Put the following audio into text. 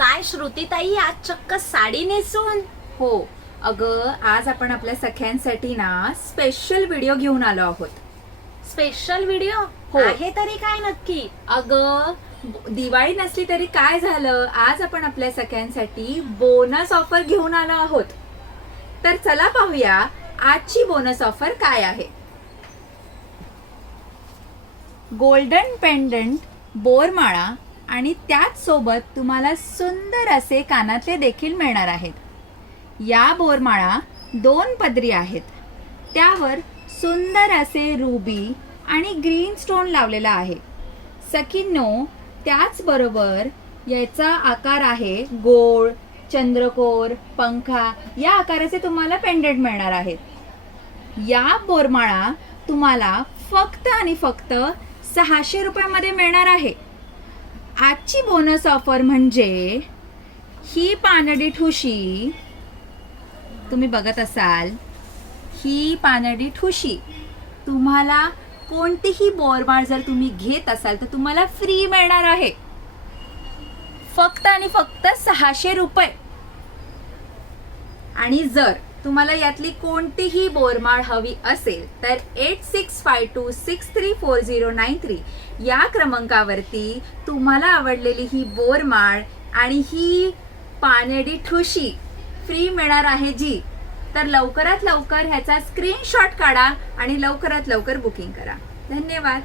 काय श्रुतीताई आज चक्क साडी नेसून? हो अगं, आज आपण आपल्या सख्यांसाठी ना स्पेशल व्हिडिओ घेऊन आलो आहोत. स्पेशल व्हिडिओ हो. आहे तरी काय नक्की? अगं, दिवाळी नसली तरी काय झालं, आज आपण आपल्या सख्यांसाठी बोनस ऑफर घेऊन आलो आहोत. तर चला पाहूया आजची बोनस ऑफर काय आहे. गोल्डन पेंडंट बोरमाळा आणि त्याच सोबत तुम्हाला सुंदर असे कानातले देखील मिळणार आहेत. या बोरमाळा 2 पदरी आहेत. त्यावर सुंदर असे रुबी आणि ग्रीन स्टोन लावलेला आहे. सखींनो, त्याचबरोबर याचा आकार आहे गोल, चंद्रकोर, पंखा या आकाराचे तुम्हाला पेंडंट मिळणार आहेत. या बोरमाळा तुम्हाला फक्त आणि फक्त 600 रुपयामध्ये मिळणार आहे. आजची बोनस ऑफर म्हणजे ही पानडी ठुशी तुम्ही बघत असाल. ही पानडी ठुशी तुम्हाला कोणतीही बोरमाळ जर तुम्ही घेत असाल तर तुम्हाला फ्री मिळणार आहे. फक्त आणि फक्त 600 रुपये. आणि जर तुम्हाला यातली कोणतीही बोरमाळ हवी असेल तर 8652634093 या क्रमांकावरती तुम्हाला आवडलेली ही बोरमाळ आणि ही पानडी ठुशी फ्री मिळणार आहे जी. तर लवकरात लवकर ह्याचा स्क्रीनशॉट काढा आणि लवकरात लवकर बुकिंग करा. धन्यवाद.